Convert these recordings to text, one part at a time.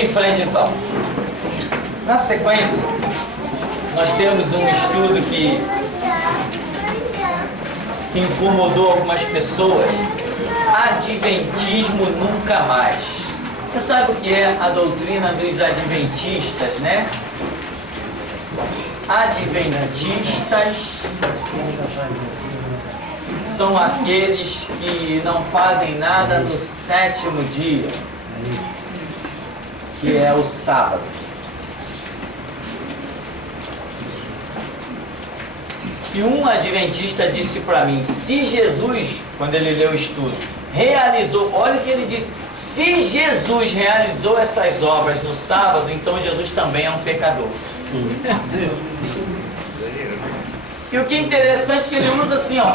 em frente então. Na sequência, nós temos um estudo que incomodou algumas pessoas. Adventismo nunca mais. Você sabe o que é a doutrina dos adventistas, né? Adventistas são aqueles que não fazem nada no sétimo dia, que é o sábado. E um adventista disse para mim, se Jesus, quando ele leu o estudo, realizou, olha o que ele disse, se Jesus realizou essas obras no sábado, então Jesus também é um pecador. E o que é interessante é que ele usa assim, ó,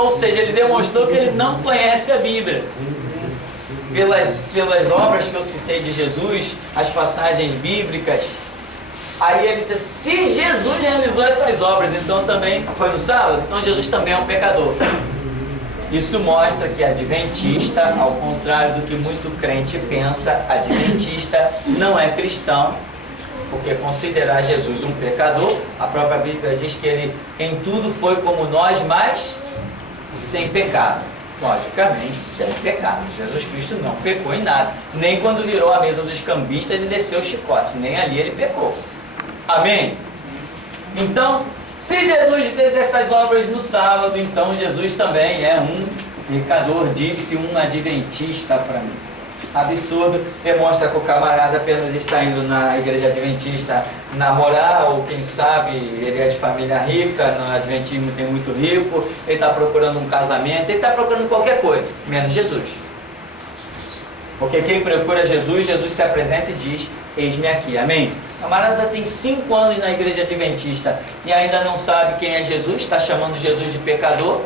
ou seja, ele demonstrou que ele não conhece a Bíblia. Pelas obras que eu citei de Jesus, as passagens bíblicas, aí ele diz, se Jesus realizou essas obras, então também foi no sábado, então Jesus também é um pecador. Isso mostra que adventista, ao contrário do que muito crente pensa, adventista não é cristão, porque considerar Jesus um pecador, a própria Bíblia diz que ele em tudo foi como nós, mas sem pecado. Logicamente, sem pecado. Jesus Cristo não pecou em nada, nem quando virou a mesa dos cambistas e desceu o chicote, nem ali ele pecou. Amém? Então, se Jesus fez essas obras no sábado, então Jesus também é um pecador, disse um adventista para mim. Absurdo, demonstra que o camarada apenas está indo na igreja adventista namorar, ou quem sabe ele é de família rica, no adventismo tem muito rico, ele está procurando um casamento, ele está procurando qualquer coisa, menos Jesus. Porque quem procura Jesus, Jesus se apresenta e diz, eis-me aqui, amém? O camarada tem 5 anos na igreja adventista e ainda não sabe quem é Jesus, está chamando Jesus de pecador.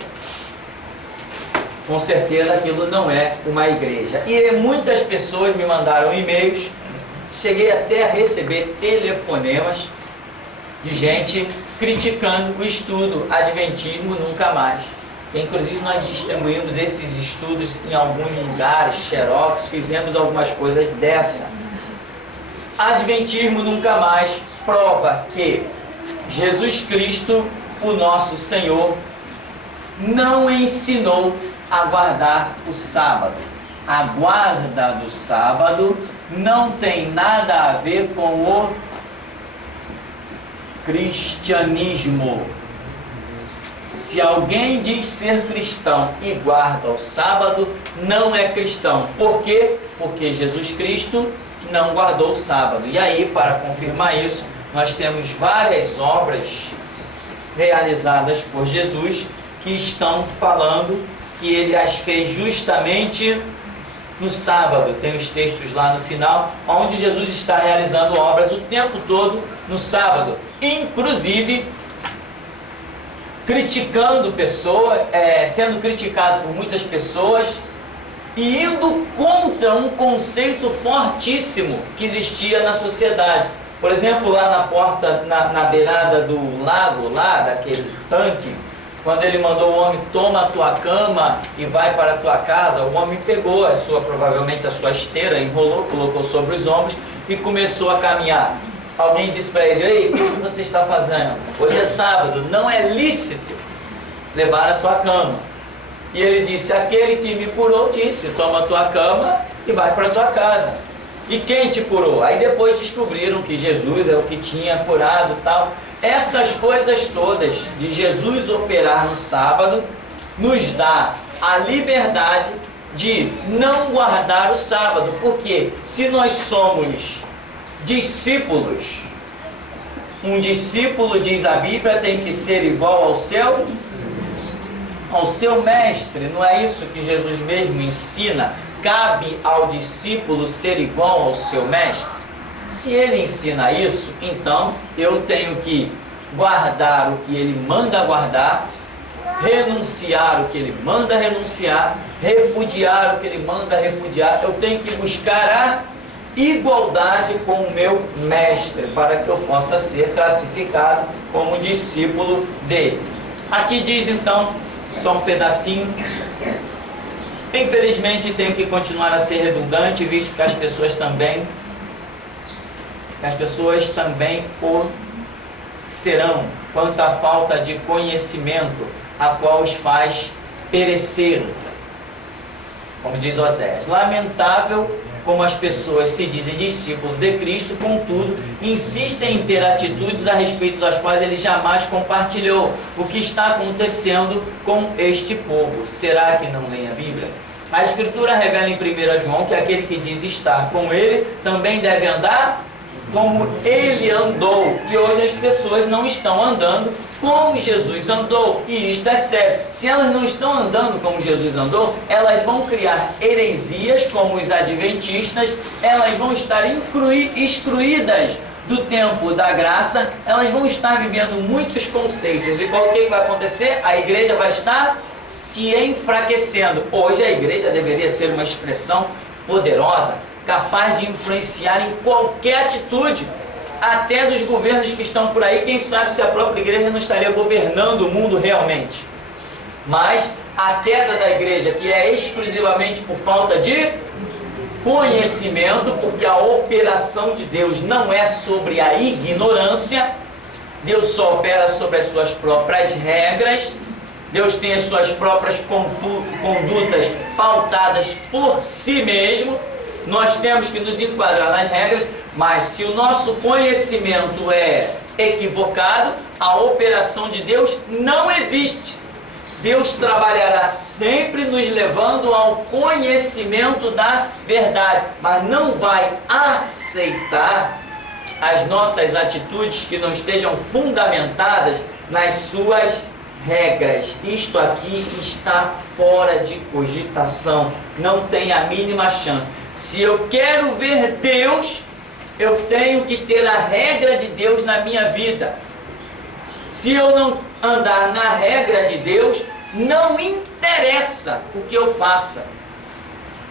Com certeza aquilo não é uma igreja. E muitas pessoas me mandaram e-mails, cheguei até a receber telefonemas de gente criticando o estudo Adventismo Nunca Mais. Inclusive nós distribuímos esses estudos em alguns lugares, xerox, fizemos algumas coisas dessa. Adventismo Nunca Mais prova que Jesus Cristo, o nosso Senhor, não ensinou a guardar o sábado. A guarda do sábado não tem nada a ver com o cristianismo. Se alguém diz ser cristão e guarda o sábado, não é cristão. Por quê? Porque Jesus Cristo não guardou o sábado. E aí, para confirmar isso, nós temos várias obras realizadas por Jesus que estão falando que ele as fez justamente no sábado. Tem os textos lá no final, onde Jesus está realizando obras o tempo todo no sábado, inclusive criticando pessoas, sendo criticado por muitas pessoas e indo contra um conceito fortíssimo que existia na sociedade. Por exemplo, lá na porta, na beirada do lago, lá daquele tanque, quando ele mandou o homem, toma a tua cama e vai para a tua casa, o homem pegou provavelmente a sua esteira, enrolou, colocou sobre os ombros e começou a caminhar. Alguém disse para ele, ei, o que você está fazendo? Hoje é sábado, não é lícito levar a tua cama. E ele disse, aquele que me curou disse, toma a tua cama e vai para a tua casa. E quem te curou? Aí depois descobriram que Jesus é o que tinha curado e tal. Essas coisas todas de Jesus operar no sábado nos dá a liberdade de não guardar o sábado, porque se nós somos discípulos, um discípulo, diz a Bíblia, tem que ser igual ao seu mestre. Não é isso que Jesus mesmo ensina? Cabe ao discípulo ser igual ao seu mestre. Se ele ensina isso, então eu tenho que guardar o que ele manda guardar, renunciar o que ele manda renunciar, repudiar o que ele manda repudiar. Eu tenho que buscar a igualdade com o meu mestre, para que eu possa ser classificado como discípulo dele. Aqui diz então, só um pedacinho, Infelizmente, tenho que continuar a ser redundante, visto que as pessoas também o serão, quanto à falta de conhecimento, a qual os faz perecer. Como diz Oséias, lamentável como as pessoas se dizem discípulos de Cristo, contudo, insistem em ter atitudes a respeito das quais ele jamais compartilhou. O que está acontecendo com este povo? Será que não leem a Bíblia? A Escritura revela em 1 João que aquele que diz estar com ele também deve andar como ele andou. E hoje as pessoas não estão andando como Jesus andou, e isto é sério. Se elas não estão andando como Jesus andou, elas vão criar heresias como os adventistas, elas vão estar excluídas do tempo da graça, elas vão estar vivendo muitos conceitos, e o que vai acontecer? A igreja vai estar se enfraquecendo. Hoje a igreja deveria ser uma expressão poderosa, capaz de influenciar em qualquer atitude, até dos governos que estão por aí. Quem sabe se a própria igreja não estaria governando o mundo realmente. Mas a queda da igreja, que é exclusivamente por falta de conhecimento, porque a operação de Deus não é sobre a ignorância, Deus só opera sobre as suas próprias regras, Deus tem as suas próprias condutas pautadas por si mesmo. Nós temos que nos enquadrar nas regras, mas se o nosso conhecimento é equivocado, a operação de Deus não existe. Deus trabalhará sempre nos levando ao conhecimento da verdade, mas não vai aceitar as nossas atitudes que não estejam fundamentadas nas suas regras. Isto aqui está fora de cogitação, não tem a mínima chance. Se eu quero ver Deus, eu tenho que ter a regra de Deus na minha vida. Se eu não andar na regra de Deus, não interessa o que eu faça.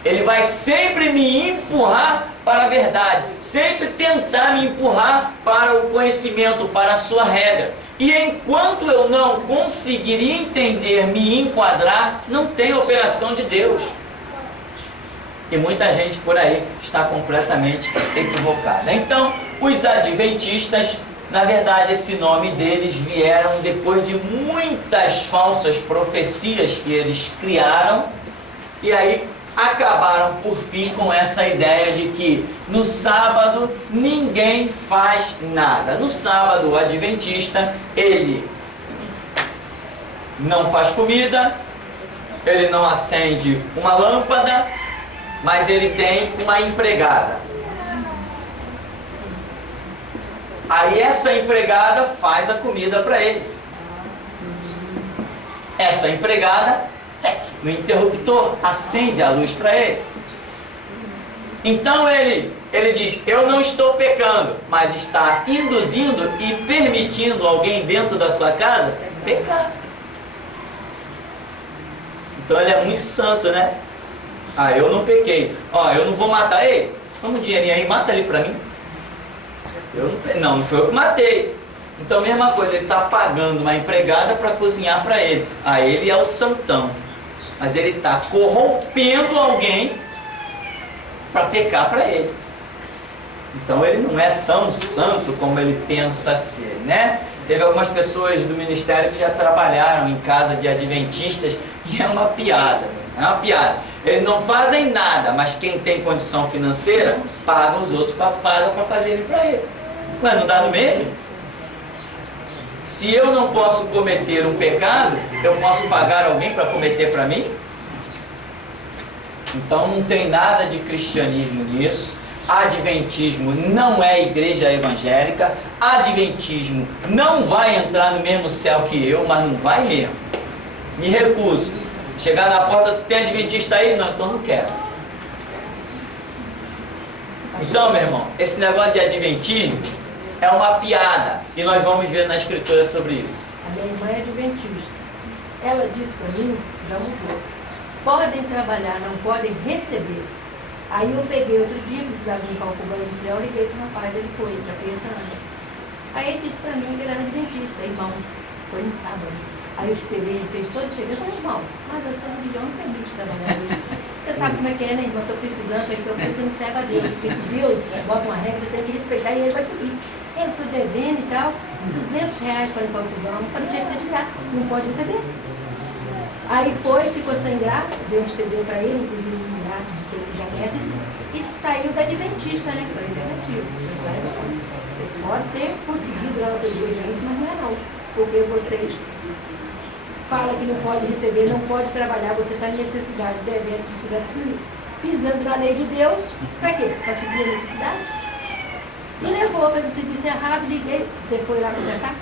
Ele vai sempre me empurrar para a verdade, sempre tentar me empurrar para o conhecimento, para a sua regra. E enquanto eu não conseguir entender, me enquadrar, não tem operação de Deus. E muita gente por aí está completamente equivocada. Então, os adventistas, na verdade, esse nome deles vieram depois de muitas falsas profecias que eles criaram, e aí acabaram por fim com essa ideia de que no sábado ninguém faz nada. No sábado, o adventista, ele não faz comida, ele não acende uma lâmpada, mas ele tem uma empregada. Aí essa empregada faz a comida para ele. Essa empregada, no interruptor, acende a luz para ele. Então ele diz, eu não estou pecando, mas está induzindo e permitindo alguém dentro da sua casa pecar. Então ele é muito santo, né? Ah, eu não pequei. Ó, eu não vou matar ele. Toma um dinheirinho aí, mata ele para mim. Não foi eu que matei. Então, mesma coisa, ele está pagando uma empregada para cozinhar para ele. Ah, ele é o santão. Mas ele está corrompendo alguém para pecar para ele. Então, ele não é tão santo como ele pensa ser, né? Teve algumas pessoas do ministério que já trabalharam em casa de adventistas e é uma piada. É uma piada. Eles não fazem nada, mas quem tem condição financeira paga os outros, paga para fazerem para ele. Ué, não dá no mesmo? Se eu não posso cometer um pecado, eu posso pagar alguém para cometer para mim? Então não tem nada de cristianismo nisso. Adventismo não é igreja evangélica. Adventismo não vai entrar no mesmo céu que eu, mas não vai mesmo. Me recuso. Chegar na porta, tu tem adventista aí? Não, então não quero. Então, meu irmão, esse negócio de adventismo é uma piada. E nós vamos ver na escritura sobre isso. A minha irmã é adventista. Ela disse para mim, já mudou. Podem trabalhar, não podem receber. Aí eu peguei outro dia, precisava de um calculador industrial, liguei para o rapaz, ele foi, para a criança anda. Aí ele disse para mim que ele era adventista, irmão. Foi no sábado. Aí eu esperei, ele fez todo o segredo, eu falei, irmão, mas a sua religião não permite trabalhar hoje. sabe como é que é, né, irmão? Estou precisando, então você não serve a Deus. Porque se Deus bota uma regra, você tem que respeitar e ele vai subir. Eu estou devendo e tal, R$200 para limpar o fogão. Eu falei, tinha que ser de graça, não pode receber. Aí foi, ficou sem graça, deu um CD para ele, inclusive um gato de ser que já conhece. Isso saiu da Adventista, né? Foi negativo. Você pode ter conseguido lá na tua igreja isso, mas não é não. Porque vocês falam que não pode receber, não pode trabalhar, você está em necessidade, devendo, precisando, pisando na lei de Deus. Para quê? Para suprir a necessidade? E levou, fez o serviço errado, liguei. Você foi lá consertar?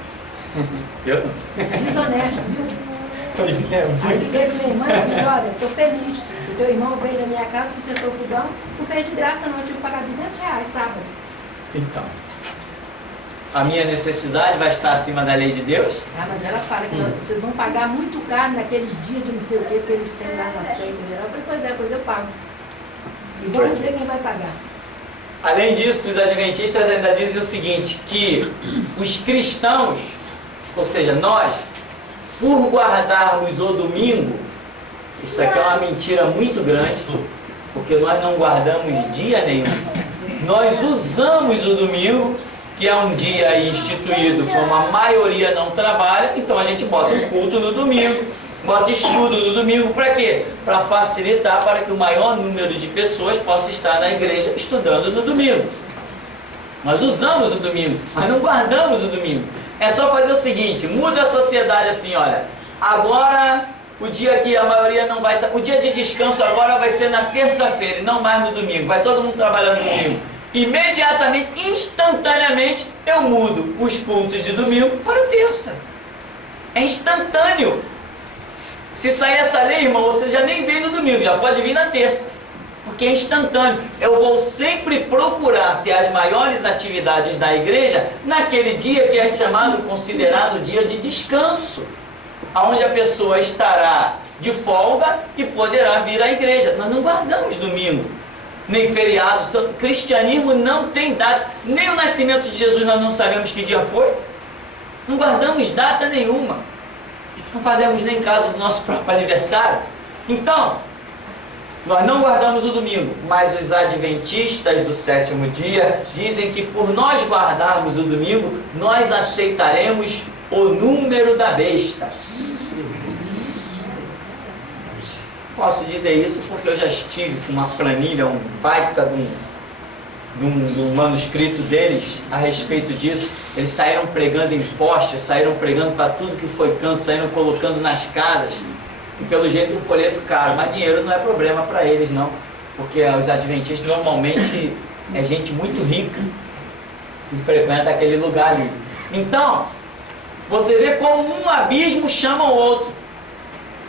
Eu? Desonesto, viu? Pois é. Aí liguei para minha irmã e disse, olha, estou feliz. O teu irmão veio na minha casa, consertou o fogão, não fez de graça não, eu tive que pagar R$200 sábado. Então, a minha necessidade vai estar acima da lei de Deus? Ah, mas ela fala que vocês vão pagar muito caro naquele dia de não sei o que eles têm lá na seita. Eu falei, pois eu pago. E vamos ver quem vai pagar. Além disso, os adventistas ainda dizem o seguinte, que os cristãos, ou seja, nós, por guardarmos o domingo, isso aqui é uma mentira muito grande, porque nós não guardamos dia nenhum. Nós usamos o domingo, que é um dia instituído como a maioria não trabalha, então a gente bota um culto no domingo, bota estudo no domingo, para quê? Para facilitar, para que o maior número de pessoas possa estar na igreja estudando no domingo. Nós usamos o domingo, mas não guardamos o domingo. É só fazer o seguinte, muda a sociedade assim, olha, agora o dia que a maioria não vai estar, o dia de descanso agora vai ser na terça-feira e não mais no domingo, vai todo mundo trabalhando no domingo. Imediatamente, instantaneamente, eu mudo os cultos de domingo para terça. É instantâneo. Se sair essa lei, irmão, você já nem vem no domingo, já pode vir na terça. Porque é instantâneo. Eu vou sempre procurar ter as maiores atividades da igreja naquele dia que é chamado, considerado dia de descanso, onde a pessoa estará de folga e poderá vir à igreja. Nós não guardamos domingo, nem feriado. O cristianismo não tem data, nem o nascimento de Jesus nós não sabemos que dia foi. Não guardamos data nenhuma, não fazemos nem caso do nosso próprio aniversário. Então, nós não guardamos o domingo, mas os adventistas do sétimo dia dizem que por nós guardarmos o domingo, nós aceitaremos o número da besta. Posso dizer isso porque eu já estive com uma planilha, um baita de um manuscrito deles a respeito disso. Eles saíram pregando em postes, saíram pregando para tudo que foi canto, saíram colocando nas casas. E pelo jeito um folheto caro, mas dinheiro não é problema para eles não, porque os adventistas normalmente é gente muito rica que frequenta aquele lugar ali. Então, você vê como um abismo chama o outro.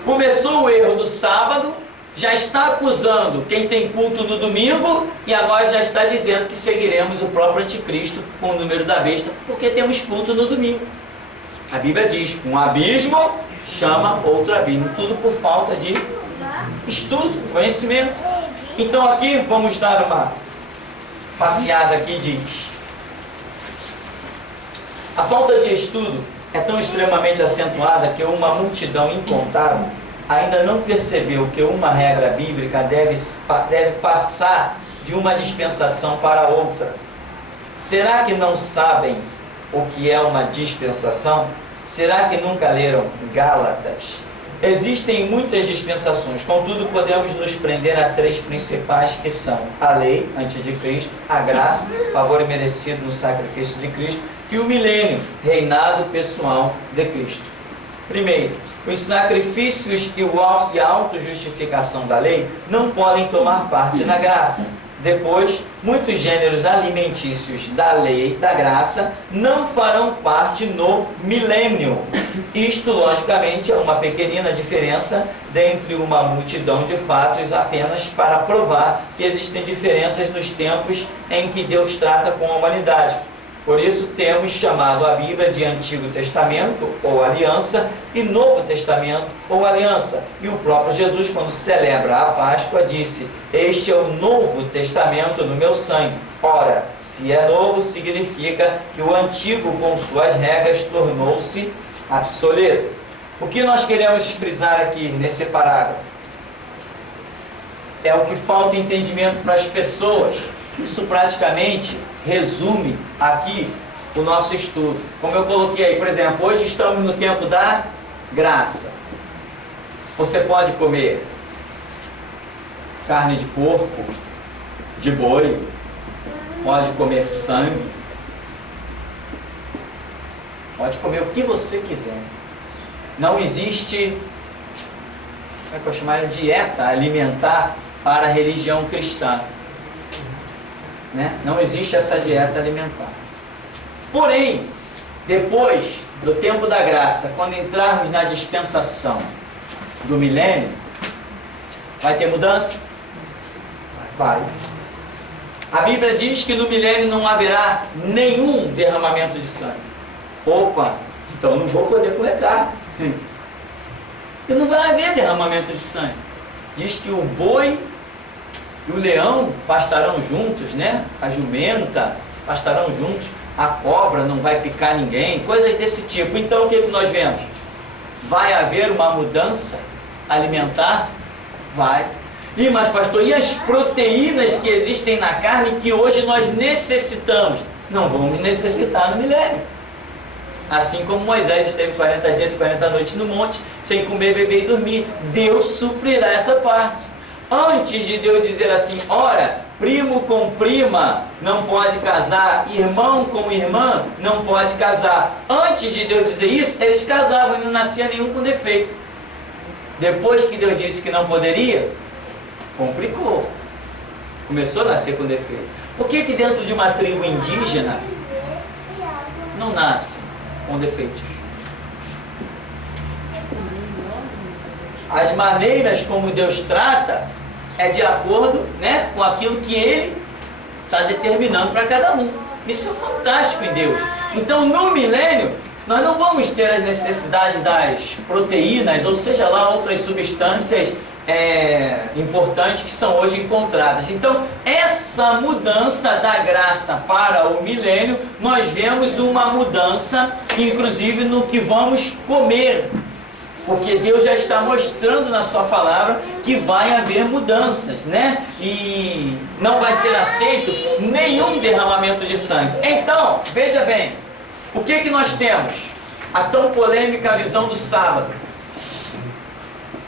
Começou o erro do sábado, já está acusando quem tem culto no domingo e agora já está dizendo que seguiremos o próprio anticristo com o número da besta porque temos culto no domingo. A Bíblia diz, um abismo chama outro abismo, tudo por falta de estudo, conhecimento. Então aqui vamos dar uma passeada aqui, diz: a falta de estudo é tão extremamente acentuada que uma multidão incontável ainda não percebeu que uma regra bíblica deve passar de uma dispensação para outra. Será que não sabem o que é uma dispensação? Será que nunca leram Gálatas? Existem muitas dispensações, contudo podemos nos prender a três principais, que são a lei, antes de Cristo, a graça, favor merecido no sacrifício de Cristo, e o milênio, reinado pessoal de Cristo. Primeiro, os sacrifícios e a autojustificação da lei não podem tomar parte na graça. Depois, muitos gêneros alimentícios da lei, da graça, não farão parte no milênio. Isto, logicamente, é uma pequenina diferença dentre uma multidão de fatos, apenas para provar que existem diferenças nos tempos em que Deus trata com a humanidade. Por isso temos chamado a Bíblia de Antigo Testamento, ou Aliança, e Novo Testamento, ou Aliança. E o próprio Jesus, quando celebra a Páscoa, disse: este é o Novo Testamento no meu sangue. Ora, se é novo, significa que o Antigo, com suas regras, tornou-se obsoleto. O que nós queremos frisar aqui nesse parágrafo? é o que falta entendimento para as pessoas. Isso praticamente resume aqui o nosso estudo. Como eu coloquei aí, por exemplo, hoje estamos no tempo da graça. Você pode comer carne de porco, de boi, pode comer sangue, pode comer o que você quiser. Não existe, como é que eu chamo, dieta alimentar para a religião cristã, né? Não existe essa dieta alimentar. Porém, depois do tempo da graça, quando entrarmos na dispensação do milênio, vai ter mudança? Vai. A Bíblia diz que no milênio não haverá nenhum derramamento de sangue. Opa, então não vou poder comer carne. E não vai haver derramamento de sangue. Diz que o boi e o leão pastarão juntos, né? A jumenta pastarão juntos. A cobra não vai picar ninguém. Coisas desse tipo. Então o que nós vemos? Vai haver uma mudança alimentar? Vai. E mas pastor, e as proteínas que existem na carne que hoje nós necessitamos? Não vamos necessitar no milênio. Assim como Moisés esteve 40 dias e 40 noites no monte, sem comer, beber e dormir. Deus suprirá essa parte. Antes de Deus dizer assim, ora, primo com prima não pode casar, irmão com irmã não pode casar. Antes de Deus dizer isso, eles casavam e não nascia nenhum com defeito. Depois que Deus disse que não poderia, complicou. Começou a nascer com defeito. Por que que dentro de uma tribo indígena não nasce com defeitos? As maneiras como Deus trata é de acordo, né, com aquilo que Ele está determinando para cada um. Isso é fantástico em Deus. Então no milênio nós não vamos ter as necessidades das proteínas, ou seja lá, outras substâncias importantes que são hoje encontradas. Então, essa mudança da graça para o milênio, nós vemos uma mudança, inclusive, no que vamos comer. Porque Deus já está mostrando na sua palavra que vai haver mudanças, né? E não vai ser aceito nenhum derramamento de sangue. Então, veja bem, o que que nós temos? A tão polêmica visão do sábado.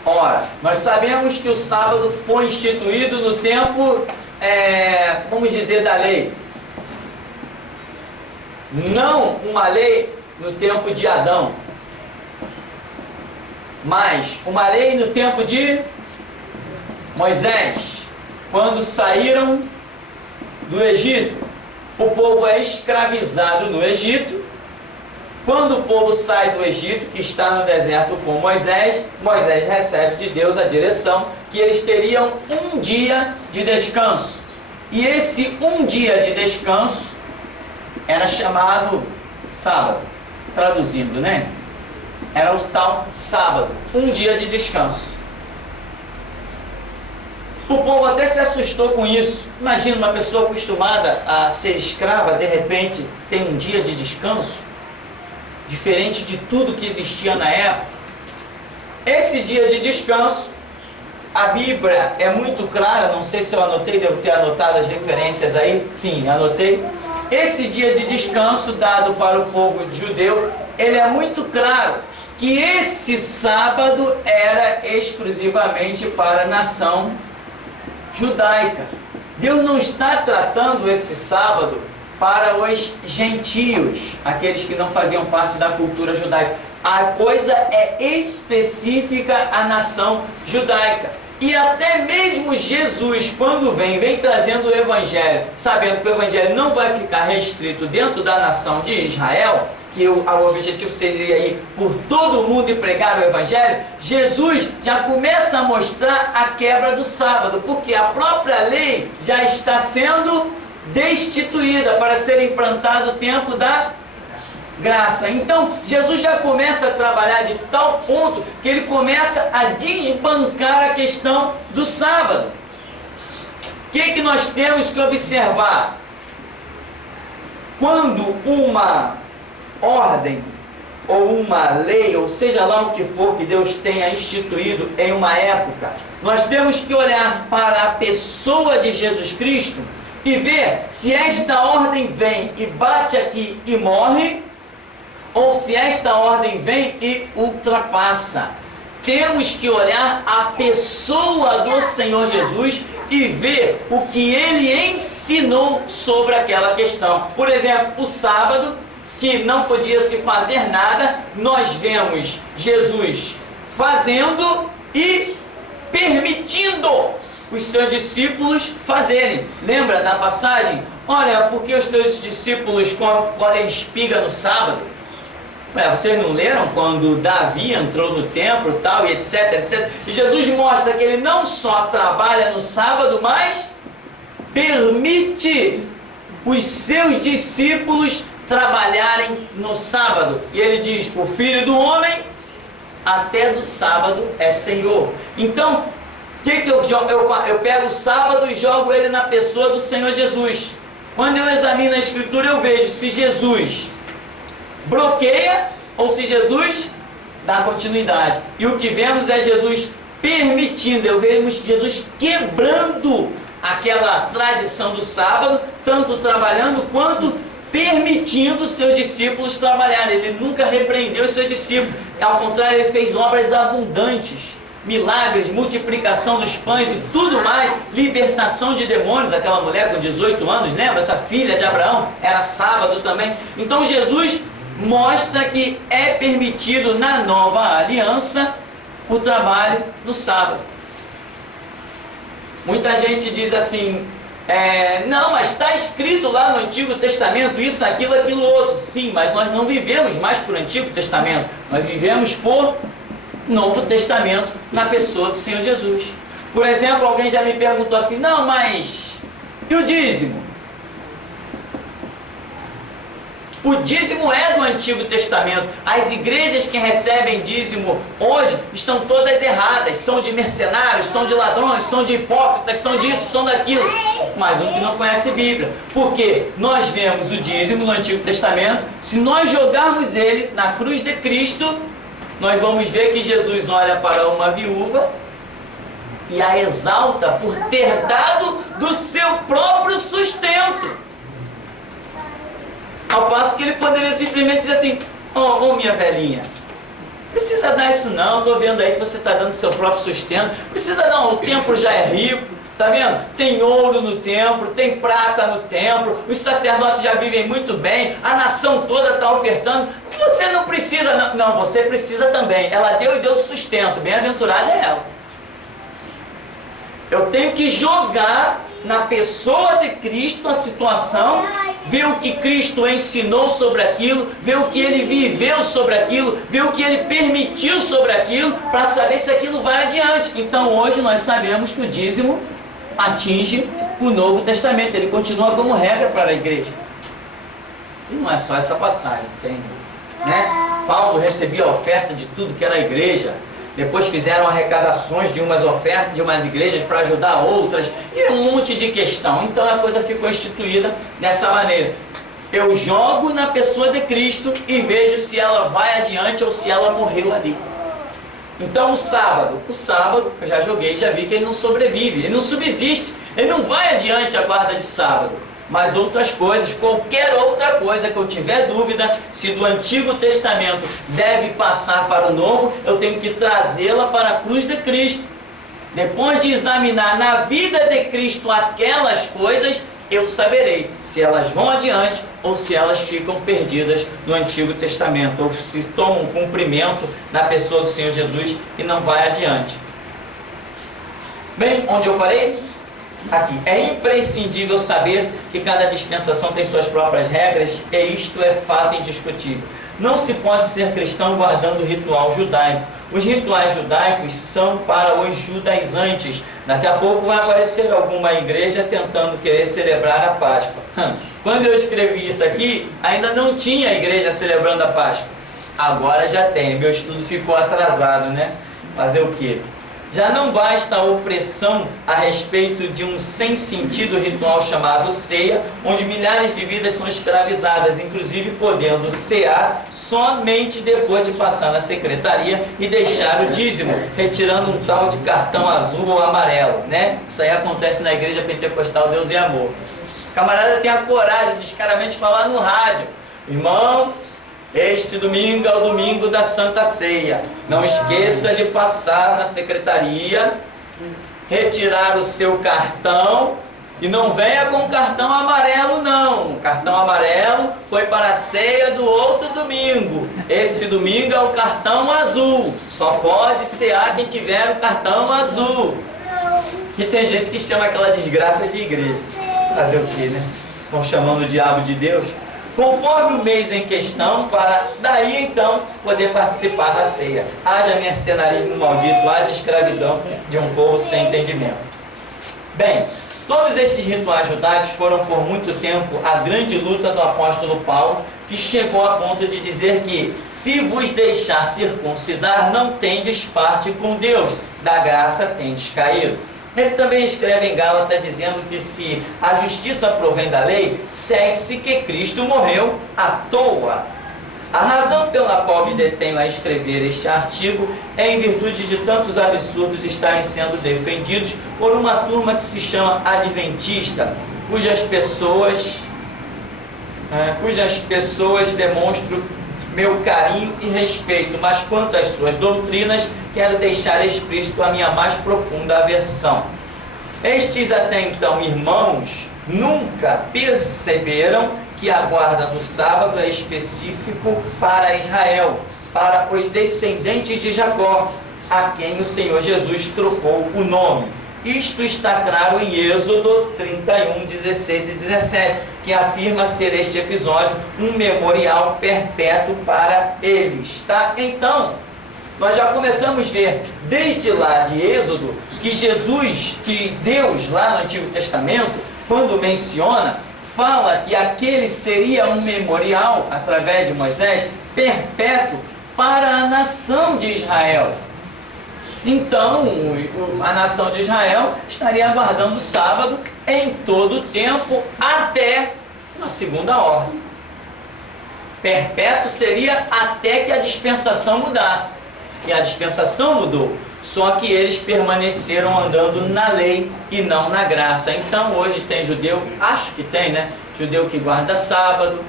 Ora, nós sabemos que o sábado foi instituído no tempo, vamos dizer, da lei. Não uma lei no tempo de Adão, mas uma lei no tempo de Moisés, quando saíram do Egito. O povo é escravizado no Egito. Quando o povo sai do Egito, que está no deserto com Moisés, Moisés recebe de Deus a direção que eles teriam um dia de descanso. E esse um dia de descanso era chamado sábado, traduzindo, né? Era o tal sábado, um dia de descanso. O povo até se assustou com isso. Imagina uma pessoa acostumada a ser escrava, de repente tem um dia de descanso, diferente de tudo que existia na época. Esse dia de descanso, a Bíblia é muito clara, não sei se eu anotei, devo ter anotado as referências aí, sim, anotei. Esse dia de descanso dado para o povo judeu, ele é muito claro que esse sábado era exclusivamente para a nação judaica. Deus não está tratando esse sábado para os gentios, aqueles que não faziam parte da cultura judaica. A coisa é específica à nação judaica. E até mesmo Jesus, quando vem trazendo o Evangelho, sabendo que o Evangelho não vai ficar restrito dentro da nação de Israel, que o objetivo seria ir por todo o mundo e pregar o Evangelho, Jesus já começa a mostrar a quebra do sábado, porque a própria lei já está sendo destituída para ser implantado o tempo da graça. Então, Jesus já começa a trabalhar de tal ponto que ele começa a desbancar a questão do sábado. O que nós temos que observar? Quando uma ordem ou uma lei, ou seja lá o que for que Deus tenha instituído em uma época, nós temos que olhar para a pessoa de Jesus Cristo e ver se esta ordem vem e bate aqui e morre, ou se esta ordem vem e ultrapassa. Temos que olhar a pessoa do Senhor Jesus e ver o que ele ensinou sobre aquela questão. Por exemplo, o sábado, que não podia se fazer nada, nós vemos Jesus fazendo e permitindo os seus discípulos fazerem. Lembra da passagem? Olha, porque os teus discípulos colhem espiga no sábado? Vocês não leram quando Davi entrou no templo tal, e etc, etc. E Jesus mostra que ele não só trabalha no sábado, mas permite os seus discípulos trabalharem no sábado. E ele diz, o Filho do Homem até do sábado é Senhor. Então, o que eu pego o sábado e jogo ele na pessoa do Senhor Jesus. Quando eu examino a Escritura, eu vejo se Jesus bloqueia ou se Jesus dá continuidade. E o que vemos é Jesus permitindo, eu vejo Jesus quebrando aquela tradição do sábado, tanto trabalhando quanto permitindo seus discípulos trabalharem. Ele nunca repreendeu os seus discípulos, ao contrário, ele fez obras abundantes, milagres, multiplicação dos pães e tudo mais, libertação de demônios. Aquela mulher com 18 anos, lembra? Essa filha de Abraão, era sábado também. Então Jesus mostra que é permitido na nova aliança o trabalho no sábado. Muita gente diz assim, não, mas está escrito lá no Antigo Testamento isso, aquilo, aquilo outro. Sim, mas nós não vivemos mais por Antigo Testamento, nós vivemos por Novo Testamento na pessoa do Senhor Jesus. Por exemplo, alguém já me perguntou assim, não, mas e o dízimo? O dízimo é do Antigo Testamento. As igrejas que recebem dízimo hoje estão todas erradas. São de mercenários, são de ladrões, são de hipócritas, são disso, são daquilo. Mas um que não conhece Bíblia. Porque nós vemos o dízimo no Antigo Testamento. Se nós jogarmos ele na cruz de Cristo, nós vamos ver que Jesus olha para uma viúva e a exalta por ter dado do seu próprio sustento. Ao passo que ele poderia simplesmente dizer assim, oh minha velhinha, precisa dar isso não, estou vendo aí que você está dando seu próprio sustento, precisa não, o templo já é rico, tá vendo? Tem ouro no templo, tem prata no templo, os sacerdotes já vivem muito bem, a nação toda está ofertando, você não precisa, não, você precisa também, ela deu e deu sustento, bem-aventurada é ela. Eu tenho que jogar na pessoa de Cristo a situação, ver o que Cristo ensinou sobre aquilo, ver o que ele viveu sobre aquilo, ver o que ele permitiu sobre aquilo, para saber se aquilo vai adiante. Então hoje nós sabemos que o dízimo atinge o Novo Testamento, ele continua como regra para a igreja. E não é só essa passagem, tem, né? Paulo recebia a oferta de tudo que era a igreja. Depois fizeram arrecadações de umas ofertas, de umas igrejas para ajudar outras, e um monte de questão. Então a coisa ficou instituída dessa maneira. Eu jogo na pessoa de Cristo e vejo se ela vai adiante ou se ela morreu ali. Então o sábado, eu já joguei, já vi que ele não sobrevive, ele não subsiste, ele não vai adiante a guarda de sábado. Mas outras coisas, qualquer outra coisa que eu tiver dúvida, se do Antigo Testamento deve passar para o Novo, eu tenho que trazê-la para a cruz de Cristo. Depois de examinar na vida de Cristo aquelas coisas, eu saberei se elas vão adiante ou se elas ficam perdidas no Antigo Testamento, ou se tomam cumprimento na pessoa do Senhor Jesus e não vai adiante. Bem, onde eu parei? Aqui, é imprescindível saber que cada dispensação tem suas próprias regras, e isto é fato indiscutível. Não se pode ser cristão guardando o ritual judaico. Os rituais judaicos são para os judaizantes. Daqui a pouco vai aparecer alguma igreja tentando querer celebrar a Páscoa. Quando eu escrevi isso aqui, ainda não tinha igreja celebrando a Páscoa. Agora já tem, meu estudo ficou atrasado, né? Fazer o quê? Já não basta a opressão a respeito de um sem sentido ritual chamado ceia, onde milhares de vidas são escravizadas, inclusive podendo cear somente depois de passar na secretaria e deixar o dízimo, retirando um tal de cartão azul ou amarelo, né? Isso aí acontece na igreja pentecostal Deus e Amor. O camarada tem a coragem de descaradamente falar no rádio: irmão, este domingo é o domingo da Santa Ceia. Não esqueça de passar na secretaria, retirar o seu cartão, e não venha com cartão amarelo não. O cartão amarelo foi para a ceia do outro domingo. Esse domingo é o cartão azul. Só pode cear quem tiver o cartão azul. E tem gente que chama aquela desgraça de igreja. Fazer o quê, né? Estão chamando o diabo de Deus. Conforme o mês em questão, para daí então poder participar da ceia. Haja mercenarismo maldito, haja escravidão de um povo sem entendimento. Bem, todos esses rituais judaicos foram por muito tempo a grande luta do apóstolo Paulo, que chegou a ponto de dizer que se vos deixar circuncidar, não tendes parte com Deus, da graça tendes caído. Ele também escreve em Gálatas dizendo que se a justiça provém da lei, segue-se que Cristo morreu à toa. A razão pela qual me detenho a escrever este artigo é em virtude de tantos absurdos estarem sendo defendidos por uma turma que se chama adventista, cujas pessoas demonstro meu carinho e respeito, mas quanto às suas doutrinas, quero deixar explícito a minha mais profunda aversão. Estes até então irmãos nunca perceberam que a guarda do sábado é específico para Israel, para os descendentes de Jacó, a quem o Senhor Jesus trocou o nome. Isto está claro em Êxodo 31, 16 e 17, que afirma ser este episódio um memorial perpétuo para eles. Tá? Então, nós já começamos a ver desde lá de Êxodo que Deus lá no Antigo Testamento, quando menciona, fala que aquele seria um memorial, através de Moisés, perpétuo para a nação de Israel. Então, a nação de Israel estaria aguardando o sábado em todo o tempo, até na segunda ordem. Perpétuo seria até que a dispensação mudasse. E a dispensação mudou, só que eles permaneceram andando na lei e não na graça. Então, hoje tem judeu, acho que tem, né? Judeu que guarda sábado.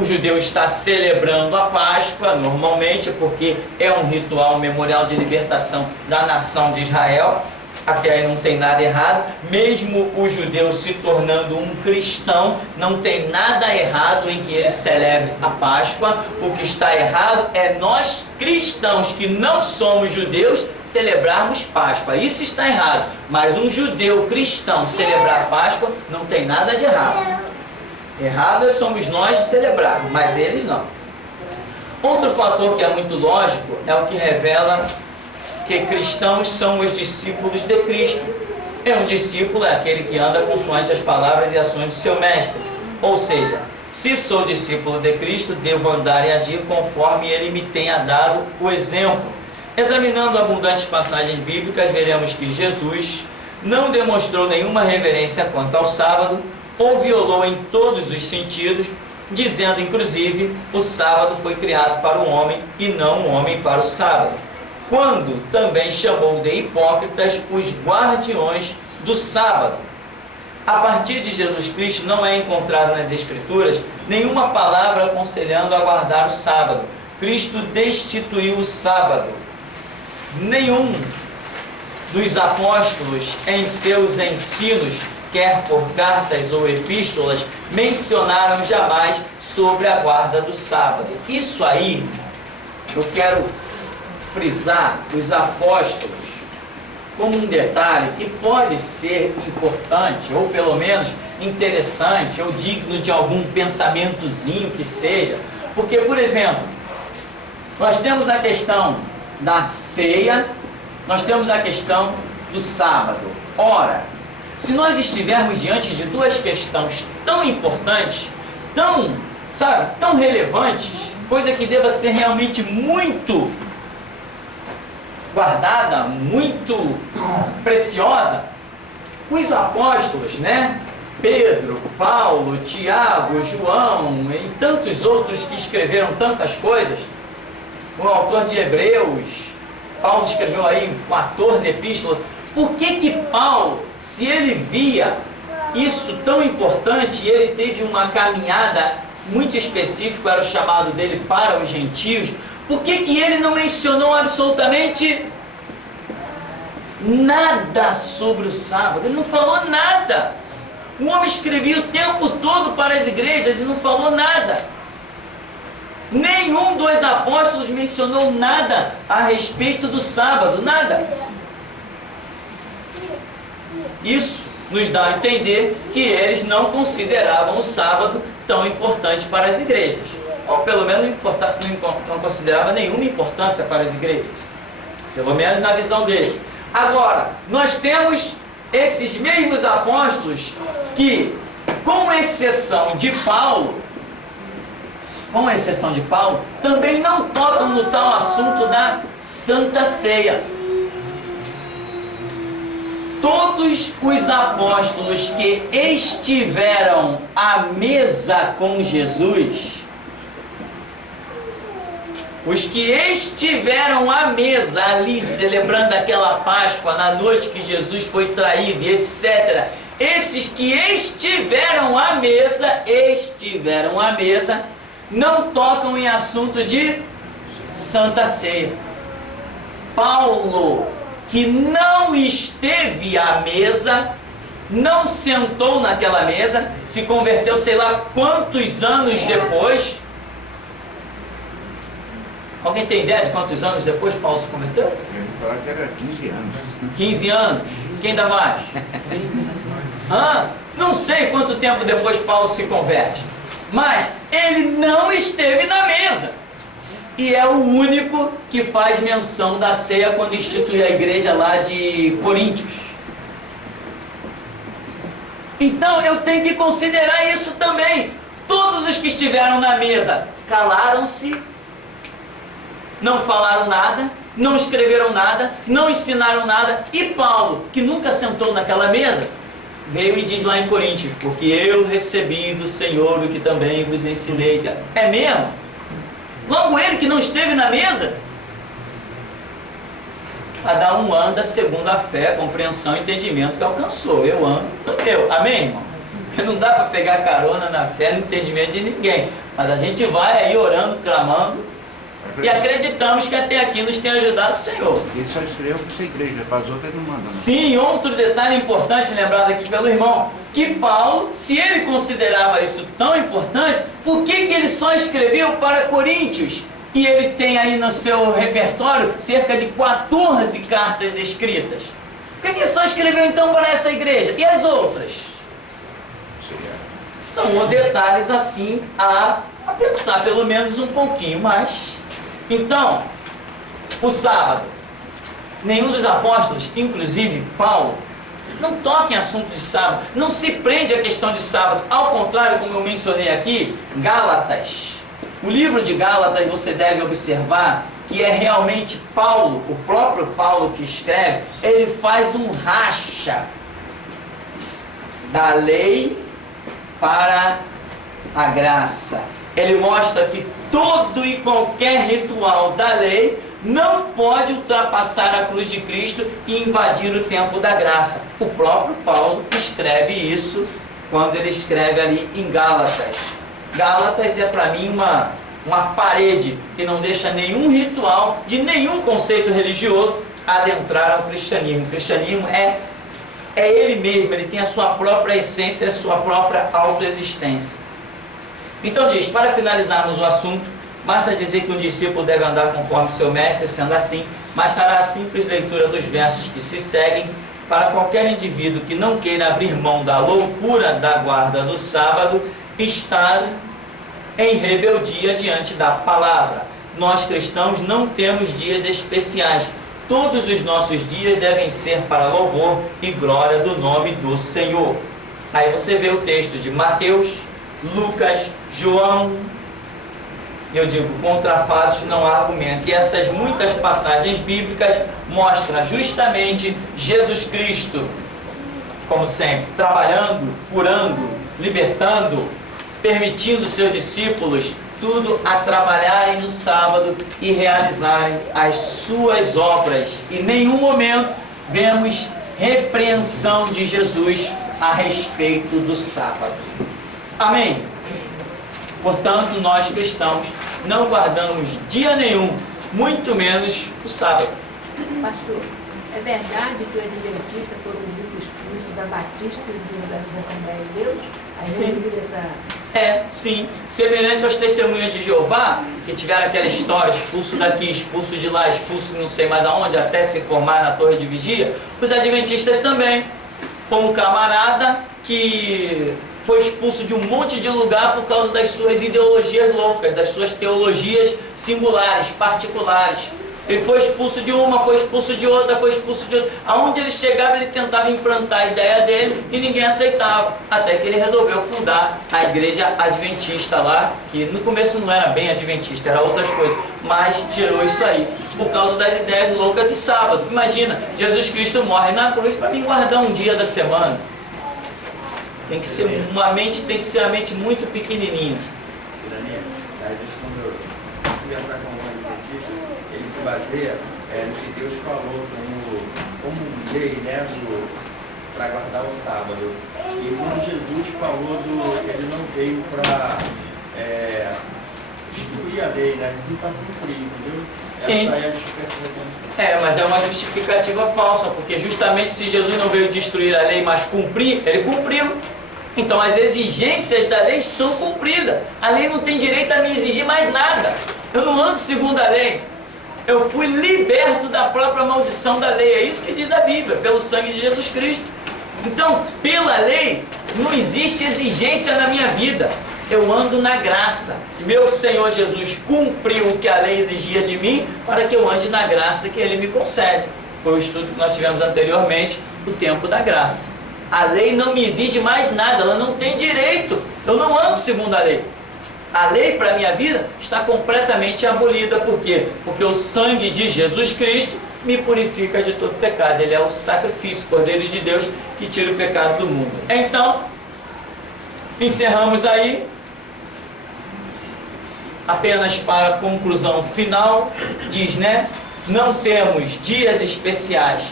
O judeu está celebrando a Páscoa, normalmente, porque é um ritual, um memorial de libertação da nação de Israel. Até aí não tem nada errado. Mesmo o judeu se tornando um cristão, não tem nada errado em que ele celebre a Páscoa. O que está errado é nós, cristãos que não somos judeus, celebrarmos Páscoa. Isso está errado. Mas um judeu cristão celebrar a Páscoa não tem nada de errado. Errado somos nós celebrar, mas eles não. Outro fator que é muito lógico é o que revela que cristãos são os discípulos de Cristo. Um discípulo é aquele que anda consoante as palavras e ações do seu mestre. Ou seja, se sou discípulo de Cristo, devo andar e agir conforme ele me tenha dado o exemplo. Examinando abundantes passagens bíblicas, veremos que Jesus não demonstrou nenhuma reverência quanto ao sábado, ou violou em todos os sentidos, dizendo inclusive, o sábado foi criado para o homem e não o homem para o sábado. Quando também chamou de hipócritas os guardiões do sábado. A partir de Jesus Cristo não é encontrado nas Escrituras nenhuma palavra aconselhando a guardar o sábado. Cristo destituiu o sábado. Nenhum dos apóstolos em seus ensinos, quer por cartas ou epístolas, mencionaram jamais sobre a guarda do sábado. Isso aí, eu quero frisar os apóstolos como um detalhe que pode ser importante, ou pelo menos interessante, ou digno de algum pensamentozinho que seja. Porque, por exemplo, nós temos a questão da ceia, nós temos a questão do sábado. Ora, se nós estivermos diante de duas questões tão importantes, tão relevantes, coisa que deva ser realmente muito guardada, muito preciosa. Os apóstolos, né? Pedro, Paulo, Tiago, João e tantos outros que escreveram tantas coisas. O autor de Hebreus, Paulo escreveu aí 14 epístolas. Por que Paulo, se ele via isso tão importante, e ele teve uma caminhada muito específica, era o chamado dele para os gentios, por que ele não mencionou absolutamente nada sobre o sábado? Ele não falou nada. O homem escrevia o tempo todo para as igrejas e não falou nada. Nenhum dos apóstolos mencionou nada a respeito do sábado, nada. Isso nos dá a entender que eles não consideravam o sábado tão importante para as igrejas. Ou pelo menos não considerava nenhuma importância para as igrejas. Pelo menos na visão deles. Agora, nós temos esses mesmos apóstolos que, com exceção de Paulo, também não tocam no tal assunto da Santa Ceia. Todos os apóstolos que estiveram à mesa com Jesus, os que estiveram à mesa ali celebrando aquela Páscoa na noite que Jesus foi traído e etc. Esses que estiveram à mesa, não tocam em assunto de Santa Ceia. Paulo, que não esteve à mesa, não sentou naquela mesa, se converteu sei lá quantos anos depois. Alguém tem ideia de quantos anos depois Paulo se converteu? Eu ia falar que era 15 anos. 15 anos? Quem dá mais? Não sei quanto tempo depois Paulo se converte. Mas ele não esteve na mesa. E é o único que faz menção da ceia quando institui a igreja lá de Coríntios. Então eu tenho que considerar isso também. Todos os que estiveram na mesa calaram-se, não falaram nada, não escreveram nada, não ensinaram nada. E Paulo, que nunca sentou naquela mesa, veio e diz lá em Coríntios: porque eu recebi do Senhor o que também vos ensinei. É mesmo? Logo ele que não esteve na mesa? Cada um anda segundo a fé, compreensão e entendimento que alcançou. Eu ando no meu. Amém, irmão? Porque não dá para pegar carona na fé e no entendimento de ninguém. Mas a gente vai aí orando, clamando, e acreditamos que até aqui nos tem ajudado o Senhor. Ele só escreveu para essa igreja, para as outras não manda. Sim, outro detalhe importante lembrado aqui pelo irmão, que Paulo, se ele considerava isso tão importante, por que ele só escreveu para Coríntios? E ele tem aí no seu repertório cerca de 14 cartas escritas. Por que ele só escreveu então para essa igreja? E as outras? São detalhes assim a pensar pelo menos um pouquinho mais. Então, o sábado, nenhum dos apóstolos, inclusive Paulo, não toca em assunto de sábado, não se prende à questão de sábado. Ao contrário, como eu mencionei aqui, Gálatas. O livro de Gálatas, você deve observar que é realmente Paulo, o próprio Paulo que escreve, ele faz um racha da lei para a graça. Ele mostra que todo e qualquer ritual da lei não pode ultrapassar a cruz de Cristo e invadir o tempo da graça. O próprio Paulo escreve isso quando ele escreve ali em Gálatas. Gálatas é para mim uma parede que não deixa nenhum ritual de nenhum conceito religioso adentrar ao cristianismo. O cristianismo é ele mesmo, ele tem a sua própria essência, a sua própria autoexistência. Então diz, para finalizarmos o assunto, basta dizer que um discípulo deve andar conforme seu mestre, sendo assim, bastará a simples leitura dos versos que se seguem para qualquer indivíduo que não queira abrir mão da loucura da guarda do sábado, estar em rebeldia diante da palavra. Nós cristãos não temos dias especiais. Todos os nossos dias devem ser para louvor e glória do nome do Senhor. Aí você vê o texto de Mateus, Lucas, João, Eu digo, contra fatos não há argumento. E essas muitas passagens bíblicas mostram justamente Jesus Cristo, como sempre, trabalhando, curando, libertando, permitindo seus discípulos tudo a trabalharem no sábado e realizarem as suas obras. E em nenhum momento vemos repreensão de Jesus a respeito do sábado. Amém? Portanto, nós cristãos não guardamos dia nenhum, muito menos o sábado. Pastor, é verdade que os adventistas foram um grupo expulso da Batista e da Assembleia de Deus? Sim. Sim. Semelhante aos testemunhas de Jeová, que tiveram aquela história, expulso daqui, expulso de lá, expulso não sei mais aonde, até se formar na torre de vigia, os adventistas também. Foi um camarada que foi expulso de um monte de lugar por causa das suas ideologias loucas, das suas teologias singulares, particulares. Ele foi expulso de uma, foi expulso de outra, foi expulso de outra. Aonde ele chegava, ele tentava implantar a ideia dele e ninguém aceitava. Até que ele resolveu fundar a igreja adventista lá, que no começo não era bem adventista, era outras coisas, mas gerou isso aí, por causa das ideias loucas de sábado. Imagina, Jesus Cristo morre na cruz para mim guardar um dia da semana. Tem que ser uma mente muito pequenininha. Quando eu conversar com o adventista, ele se baseia no que Deus falou como lei, né, para guardar o sábado. E quando Jesus falou que ele não veio para destruir a lei, né, sim para cumprir, entendeu? Sim. Essa é a justificativa. Mas é uma justificativa falsa, porque justamente se Jesus não veio destruir a lei, mas cumprir, ele cumpriu. Então as exigências da lei estão cumpridas. A lei não tem direito a me exigir mais nada. Eu não ando segundo a lei. Eu fui liberto da própria maldição da lei. É isso que diz a Bíblia, pelo sangue de Jesus Cristo. Então, pela lei, não existe exigência na minha vida. Eu ando na graça. Meu Senhor Jesus cumpriu o que a lei exigia de mim para que eu ande na graça que Ele me concede. Foi o estudo que nós tivemos anteriormente, o tempo da graça. A lei não me exige mais nada, ela não tem direito. Eu não ando segundo a lei. A lei para a minha vida está completamente abolida. Por quê? Porque o sangue de Jesus Cristo me purifica de todo pecado. Ele é o sacrifício, Cordeiro de Deus, que tira o pecado do mundo. Então, encerramos aí. Apenas para a conclusão final, diz, né? Não temos dias especiais.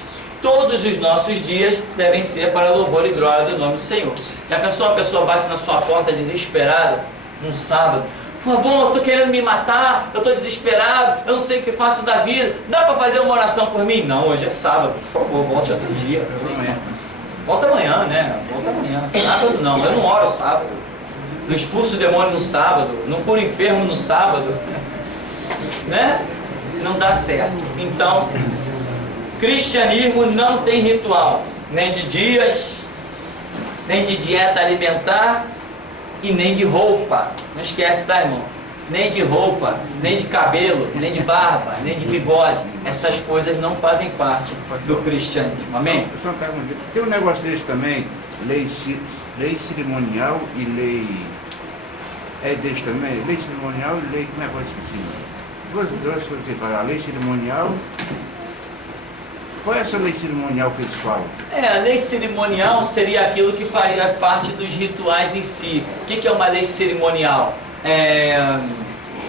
Todos os nossos dias devem ser para louvor e glória do nome do Senhor. Já pensou, a pessoa bate na sua porta desesperada, num sábado? Por favor, eu estou querendo me matar, eu estou desesperado, eu não sei o que faço da vida. Dá para fazer uma oração por mim? Não, hoje é sábado. Por favor, volte outro dia. Volta amanhã, né? Volta amanhã. Sábado não, eu não oro sábado. Não expulso o demônio no sábado, não curo enfermo no sábado. Né? Não dá certo. Então, cristianismo não tem ritual, nem de dias, nem de dieta alimentar e nem de roupa. Não esquece, tá, irmão? Nem de roupa, nem de cabelo, nem de barba, nem de bigode. Essas coisas não fazem parte do cristianismo. Amém? Tem um negócio desse também, lei cerimonial e lei... É desse também? Lei cerimonial e lei... Como é que eu esqueci? Duas coisas que falar. Lei cerimonial... Qual é essa lei cerimonial que eles falam? A lei cerimonial seria aquilo que faria parte dos rituais em si. O que é uma lei cerimonial? É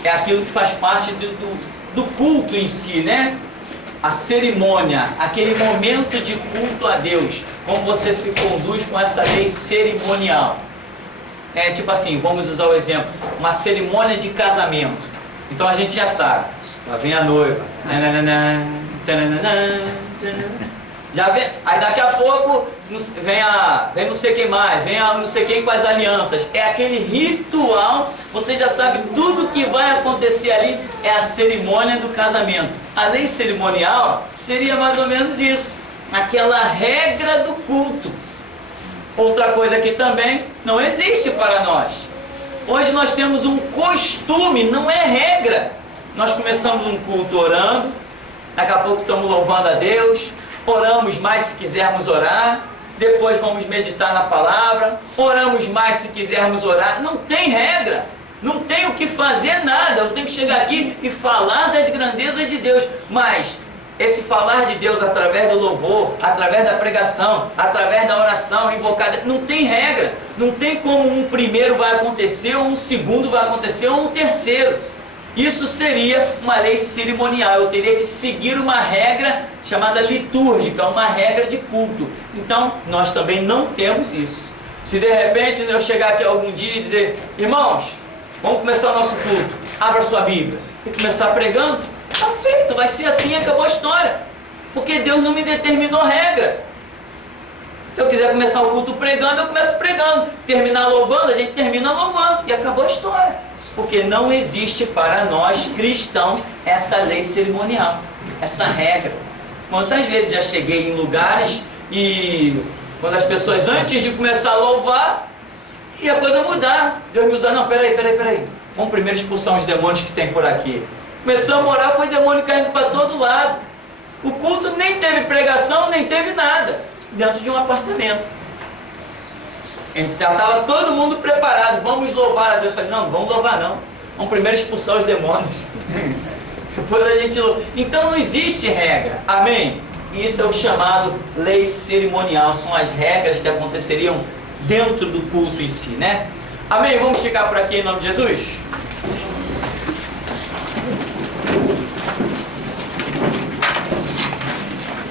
aquilo que faz parte do culto em si, né? A cerimônia, aquele momento de culto a Deus. Como você se conduz com essa lei cerimonial? Tipo assim, vamos usar o exemplo, uma cerimônia de casamento. Então a gente já sabe, lá vem a noiva, já vem, aí daqui a pouco vem não sei quem mais, vem a não sei quem com as alianças. É aquele ritual, você já sabe tudo que vai acontecer ali, é a cerimônia do casamento. A lei cerimonial seria mais ou menos isso, aquela regra do culto. Outra coisa que também não existe para nós. Hoje nós temos um costume, não é regra. Nós começamos um culto orando, daqui a pouco estamos louvando a Deus, oramos mais se quisermos orar, depois vamos meditar na palavra, oramos mais se quisermos orar. Não tem regra. não tenho que fazer nada, eu tenho que chegar aqui e falar das grandezas de Deus. Mas esse falar de Deus através do louvor, através da pregação, através da oração, invocada, não tem regra. Não tem como um primeiro vai acontecer, ou um segundo vai acontecer, ou um terceiro. Isso seria uma lei cerimonial. Eu teria que seguir uma regra chamada litúrgica, uma regra de culto. Então, nós também não temos isso. Se de repente eu chegar aqui algum dia e dizer: irmãos, vamos começar o nosso culto, abra sua Bíblia, e começar pregando, está feito, vai ser assim, acabou a história. Porque Deus não me determinou regra. Se eu quiser começar o culto pregando, eu começo pregando. Terminar louvando, a gente termina louvando. E acabou a história. Porque não existe para nós cristãos essa lei cerimonial, essa regra. Quantas vezes já cheguei em lugares e quando as pessoas, antes de começar a louvar, e a coisa mudar, Deus me usar: não, peraí, vamos primeiro expulsar os demônios que tem por aqui. Começamos a orar, foi demônio caindo para todo lado. O culto nem teve pregação, nem teve nada, dentro de um apartamento. Já estava todo mundo preparado, vamos louvar a Deus. Eu falei: não vamos louvar não, vamos primeiro expulsar os demônios. Depois a gente louva. Então não existe regra, amém? Isso é o chamado lei cerimonial, são as regras que aconteceriam dentro do culto em si, né? Amém? Vamos ficar por aqui em nome de Jesus?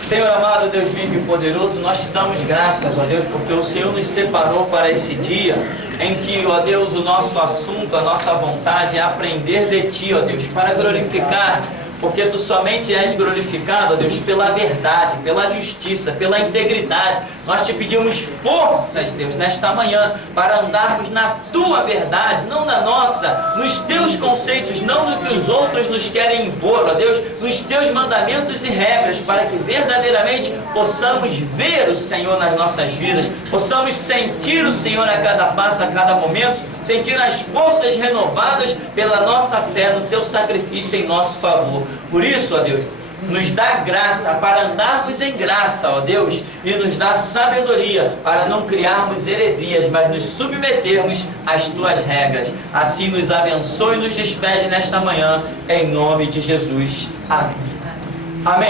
Senhor amado, Deus vivo e poderoso, nós te damos graças, ó Deus, porque o Senhor nos separou para esse dia em que, ó Deus, o nosso assunto, a nossa vontade é aprender de Ti, ó Deus, para glorificar-te, porque Tu somente és glorificado, ó Deus, pela verdade, pela justiça, pela integridade. Nós te pedimos forças, Deus, nesta manhã, para andarmos na Tua verdade, não na nossa, nos Teus conceitos, não no que os outros nos querem impor, ó Deus, nos Teus mandamentos e regras, para que verdadeiramente possamos ver o Senhor nas nossas vidas, possamos sentir o Senhor a cada passo, a cada momento, sentir as forças renovadas pela nossa fé no Teu sacrifício em nosso favor. Por isso, ó Deus, nos dá graça para andarmos em graça, ó Deus, e nos dá sabedoria para não criarmos heresias, mas nos submetermos às Tuas regras. Assim nos abençoe e nos despede nesta manhã, em nome de Jesus. Amém. Amém.